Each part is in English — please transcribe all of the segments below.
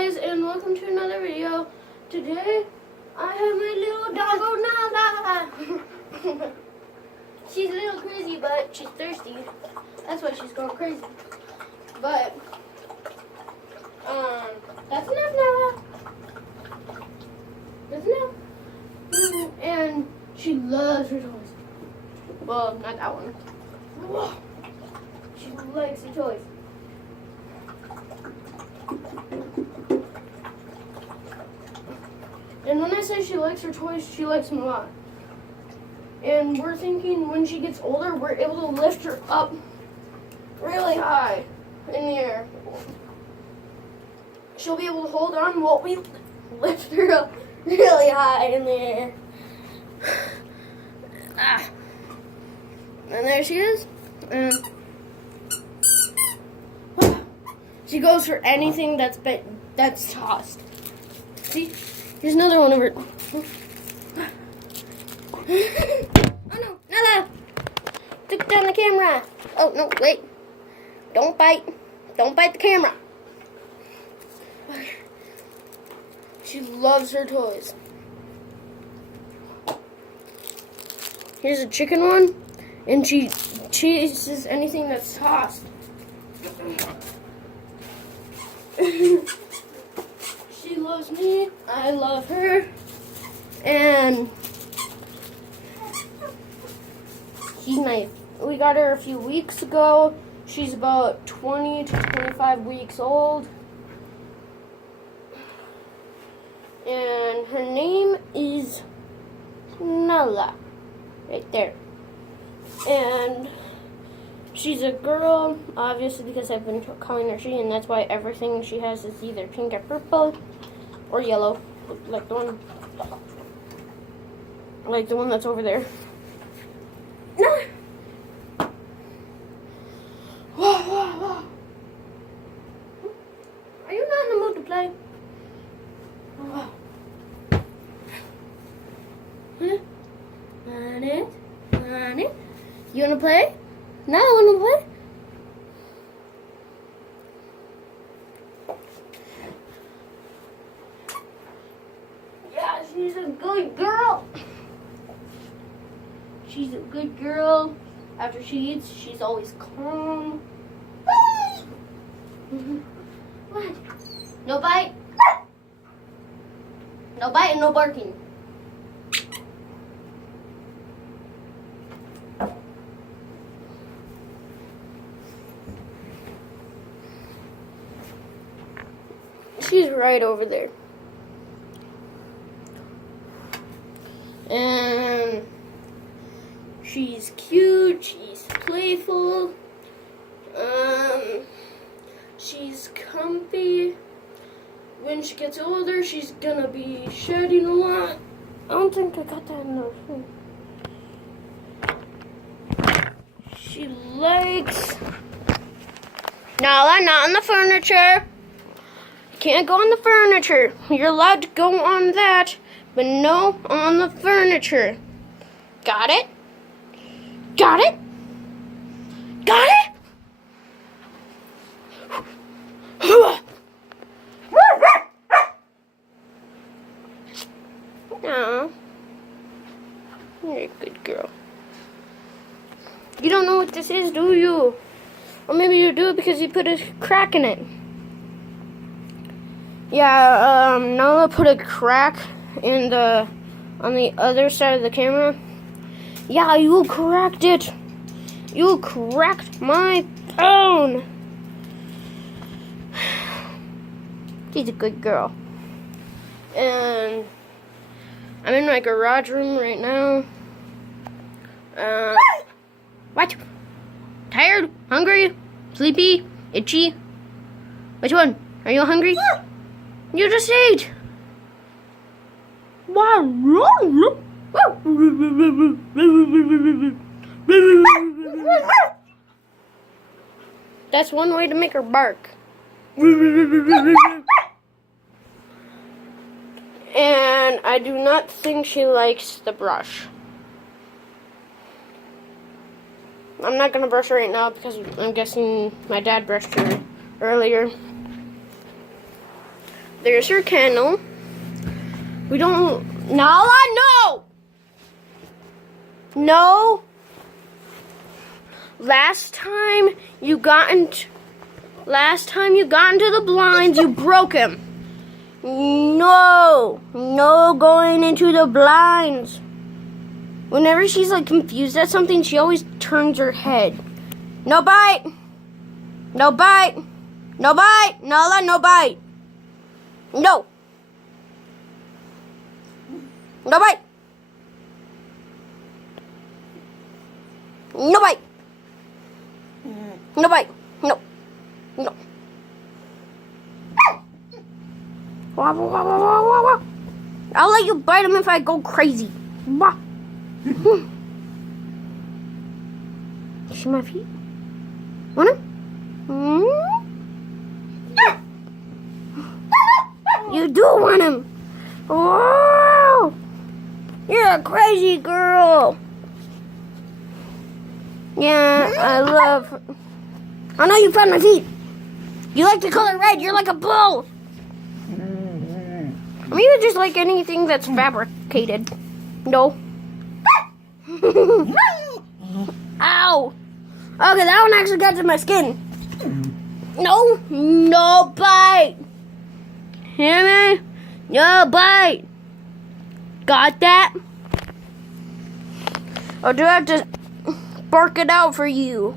guys, and welcome to another video. Today, I have my little doggo Nala. She's a little crazy, but she's thirsty. That's why she's going crazy. But, that's enough, Nala. That's enough. And she loves her toys. Well, not that one. She likes her toys. And when I say she likes her toys, she likes them a lot. And we're thinking when she gets older, we're able to lift her up really high in the air. She'll be able to hold on while we lift her up really high in the air. And there she is. And she goes for anything that's tossed. See? Here's another one of her. Oh no, Nala! Took down the camera. Oh no, wait. Don't bite. Don't bite the camera. She loves her toys. Here's a chicken one, and she chases anything that's tossed. She loves me, I love her, and she's nice. We got her a few weeks ago. She's about 20 to 25 weeks old. And her name is Nala, right there. And she's a girl, obviously, because I've been calling her she, and that's why everything she has is either pink or purple or yellow, like the one that's over there. Are you not in the mood to play? Honey? You wanna play? No, I wanna play. Yeah, she's a good girl. She's a good girl. After she eats, she's always calm. What? No bite? No bite and no barking. She's right over there. And she's cute, she's playful, she's comfy. When she gets older, she's gonna be shedding a lot. I don't think I got that enough. She likes Nala, not on the furniture. Can't go on the furniture. You're allowed to go on that, but no on the furniture. Got it? Got it? Got it? No. You're a good girl. You don't know what this is, do you? Or maybe you do because you put a crack in it. Yeah, Nala put a crack on the other side of the camera. Yeah, you cracked it. You cracked my phone. She's a good girl. And I'm in my garage room right now. What? Tired? Hungry? Sleepy? Itchy? Which one? Are you hungry? You just ate. That's one way to make her bark. And I do not think she likes the brush. I'm not going to brush her right now because I'm guessing my dad brushed her earlier. There's her kennel. We don't... Nala, no! No. Last time you got into the blinds, you broke him. No. No going into the blinds. Whenever she's like confused at something, she always turns her head. No bite. No bite. No bite. Nala, no bite. No. No bite. No bite. No bite. No. No. Wah, wah, wah, wah, wah, wah. I'll let you bite him if I go crazy. Wah. See my feet? Want him? You do want him. Wow. You're a crazy girl. Yeah, I love... Oh no, you found my feet. You like the color red. You're like a bull. Maybe you just like anything that's fabricated. No. Ow. Okay, that one actually got to my skin. No. No bite. Hear me? No bite. Got that? Or do I have to bark it out for you?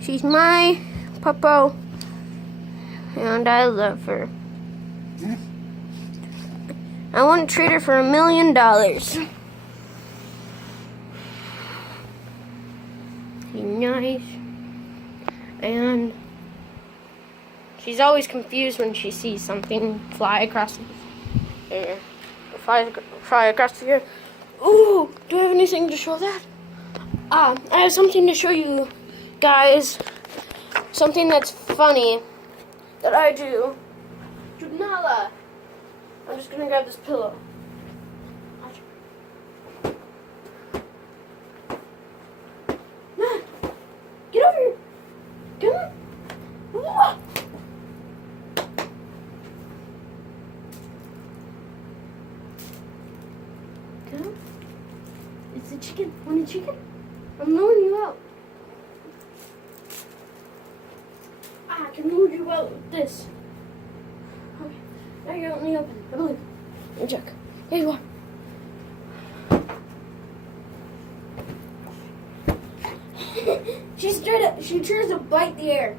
She's my puppo, and I love her. I wouldn't trade her for $1 million. She's nice, and she's always confused when she sees something fly across the air. Fly across the air. Ooh, do I have anything to show that? I have something to show you guys. Something that's funny that I do. Nala. I'm just gonna grab this pillow. Nah, get over here. Come on. Whoa. Come. It's a chicken. Want a chicken? I'm luring you out. I can lure you out with this. Okay. Now you're out in the open. I believe. Let me check. Here you are. She tries to bite the air.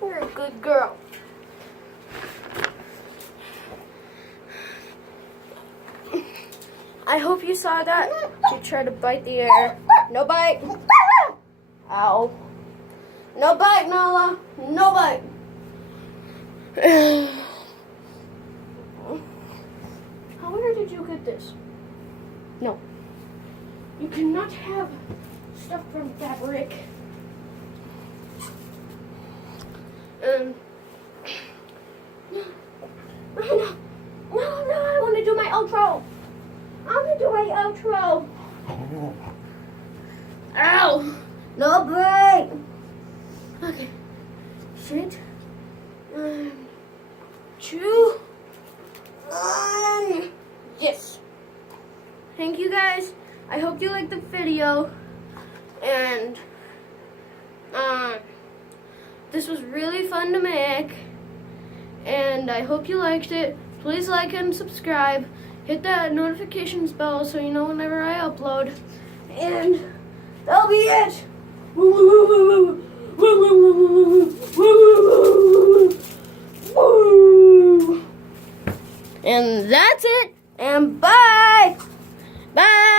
You're a good girl. I hope you saw that. She tried to bite the air. No bite. Ow. No bite, Nala. No bite. Where did you get this? No. You cannot have stuff from fabric. No, I want to do my outro. I'm gonna do my outro. Ow! No break. Okay. Straight. 1, 2, 1. Yes. Thank you guys. I hope you liked the video. And this was really fun to make. And I hope you liked it. Please like and subscribe. Hit that notifications bell so you know whenever I upload. And that'll be it. And that's it. And bye. Bye.